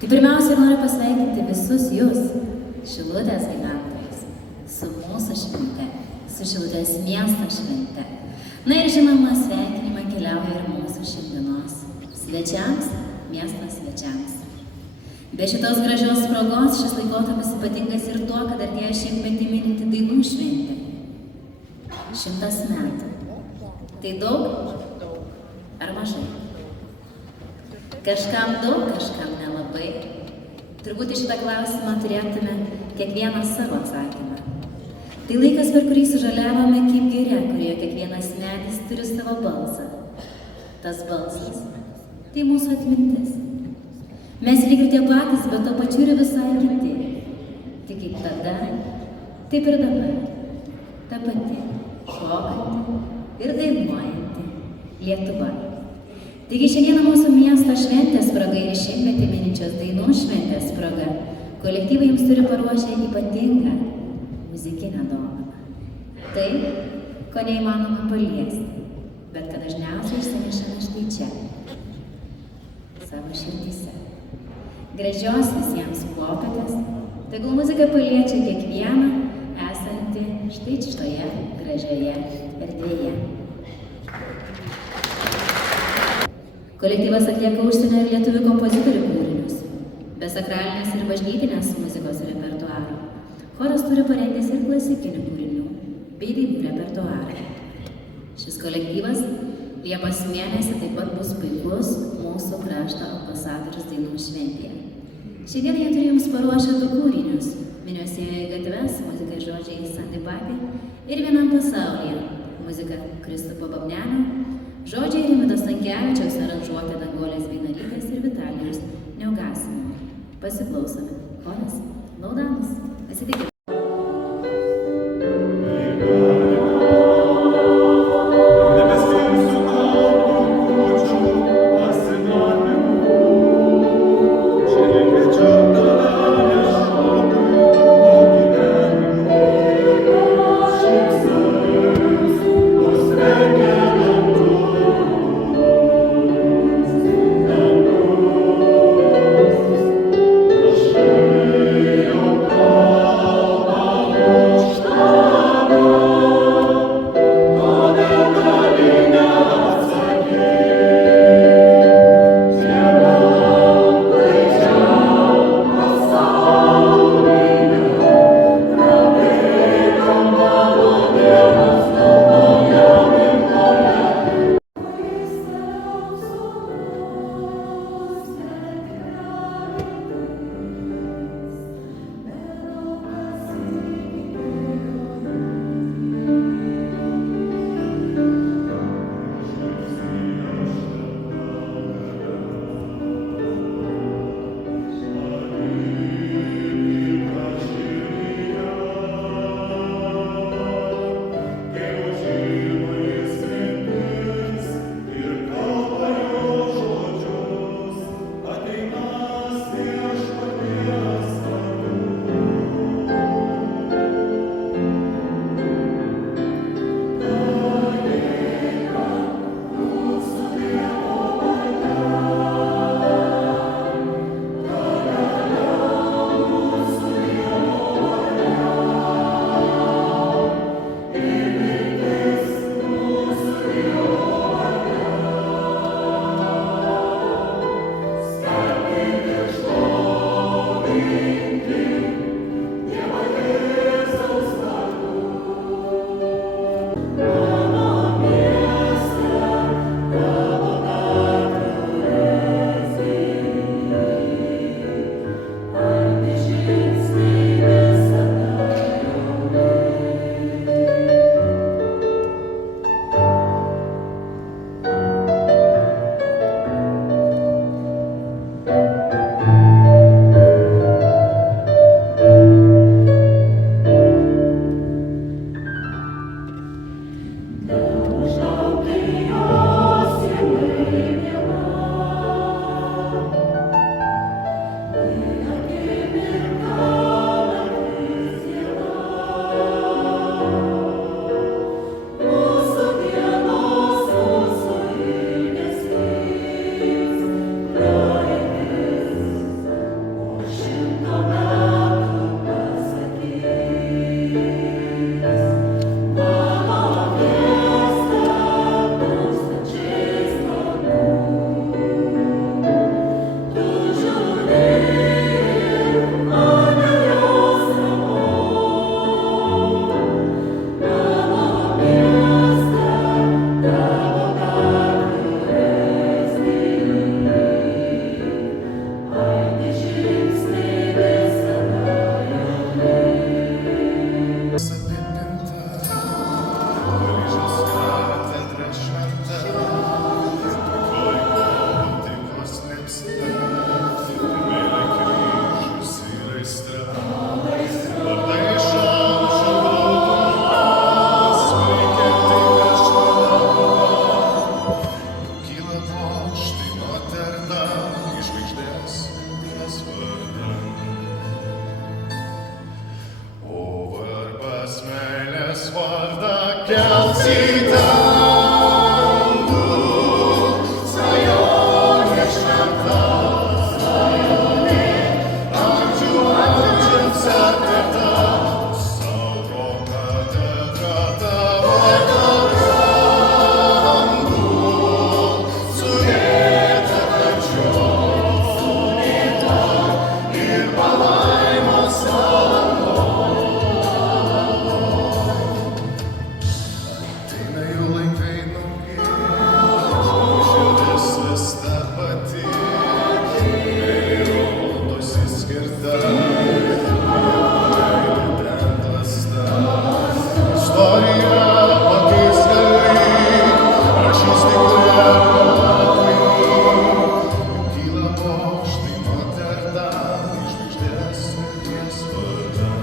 Tai pirmiausia, noriu pasveikinti visus jūs, Šilutės gyventojus, su mūsų švente, su Šilutės miesto švente. Na ir žinoma, sveikinimai keliauja ir mūsų šiandienos svečiams, miesto svečiams. Be šitos gražios progos šis laikotarpis ypatingas ir tuo, kad artėja 100-metį mininti dainų šventė. 100 metų. Tai daug ar mažai? Kažkam daug, kažkam nelabai. Turbūt į šitą klausimą turėtume kiekvienas savo atsakymą. Tai laikas, per kurį sužaliavome kaip giria, kurioje kiekvienas medis turi savo balsą. Tas balsas – tai mūsų atmintis. Mes lyg ir tie patys, bet to pačiu ir visai kiti. Tik kaip tada, taip ir dabar. Ta pati, šokanti ir dainuojanti Lietuva. Taigi šiandieną mūsų miesto šventės proga ir 100-metį mininčios dainų šventės proga kolektyvai jums turi paruošę ypatingą muzikinę dovaną. Tai, ko neįmanoma paliesti, bet kad dažniausiai išsinešame štai čia, savo širdyse. Gražios visiems popietės, tegul muzika paliečia kiekvieną esantį štai šitoje gražioje erdvėje. Kolektyvas atlieka užsienio ir lietuvių kompozitorių kūrinius, be sakralinės ir bažnytinės muzikos repertuaro. Choras turi parengęs ir klasikinių kūrinių bei dainų repertuarą. Šis kolektyvas Liepos mėnesį taip pat bus puikus mūsų krašto ambasadorius dainų šventėje. Šiandien jie turi jums paruošę du kūrinius – Miniuose į gatves, muzika ir žodžiai Sandy Bakai ir Vienam pasaulyje, muzika Kristupo Babnenio, žodžiai Rimvydo Stankevičiaus, aranžuotė Danguolės Beinarytės ir Vitalijaus Neugasino. Pasiklausome. Choras Laudamus. Pasitikime. Oh vardą kels į dangų, svajonė šventa, amžių amžiams atverta, saugo katedra tavo brangų, sudėta kančios ir palaimos ateina jų laikai nauji, širdis vis ta pati, meilė rodosi skirta, meilė brandasta. Istorija pakeis gali, rašys tik lapai, kyla bokštai Notre-Dame, iš žvaigždės ugnies vardan.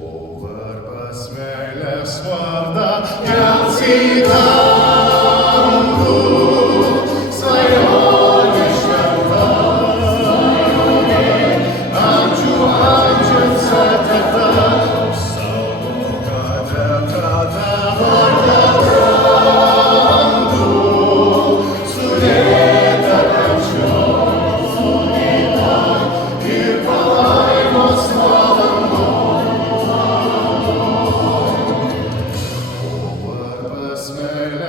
O varpas meilės vardą kels į dangų, svajonė šventa, amžių amžiams atverta, saugo katedra tavo brangų, sudėta kančios ir palaimos valandos. O varpas meilės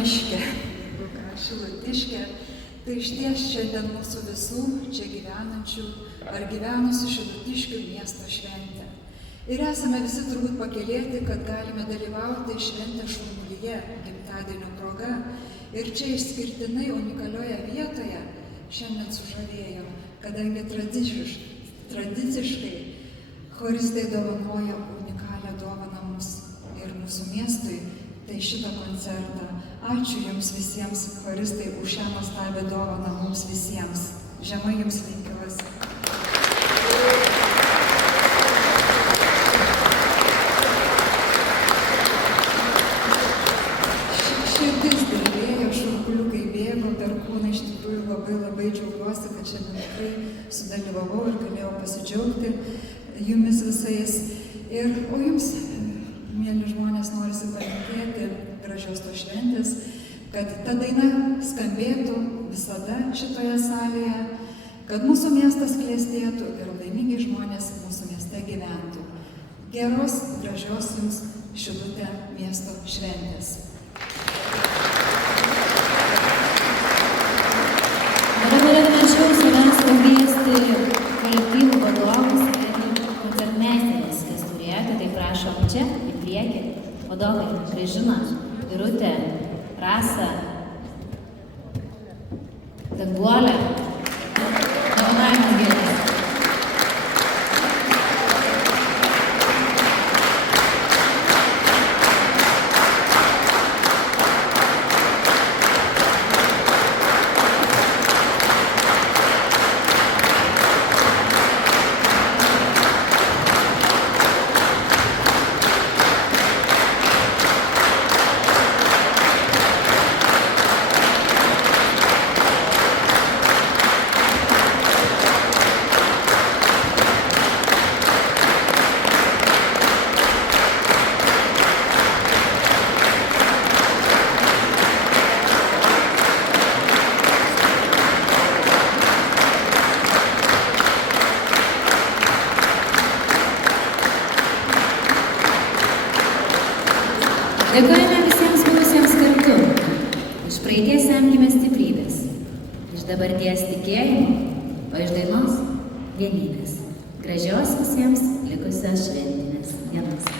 Šiltėniškė, Šilutiškė, tai išties šiandien mūsų visų čia gyvenančių ar gyvenusių Šilutiškių miesto šventė. Ir esame visi turbūt pakylėti, kad galime dalyvauti šventės šurmulyje gimtadienio proga. Ir čia išskirtinai unikalioje vietoje šiandien sužavėjo, kadangi tradiciškai choristai dovanoja unikalią dovaną mums ir mūsų miestui, tai šitą koncertą. Ačiū Jums visiems, choristai, už šią nuostabią dovaną mums visiems. Žemai Jums linkiuosi. Širdis drebėjo, šurpuliukai bėgo per kūną, iš tikrųjų labai džiaugiuosi, kad šiandien tikrai sudalyvavau ir galėjau pasidžiaugti Jumis visais. O Jums, mėly žmonės, norisi palinkėti gražios tos šventės, kad ta daina skambėtų visada šitoje salėje, kad mūsų miestas klestėtų ir laimingi žmonės mūsų mieste gyventų. Geros, gražios Jums Šilutė miesto šventės. Dabar norėčiau savęs pakviesti kolektyvų vadovus ir koncertmeisteris, kas turėtų, tai prašom čia, į priekį. Vadovai, Gražina, Irutė, Rasa, Danguolė, Dovanavimas Gėlis. Dėkojame visiems buvusiems kartu. Iš praeities semkime stiprybės, iš dabarties tikėjimo, o iš dainos vienybės. Gražios visiems likusios šventinės dienos.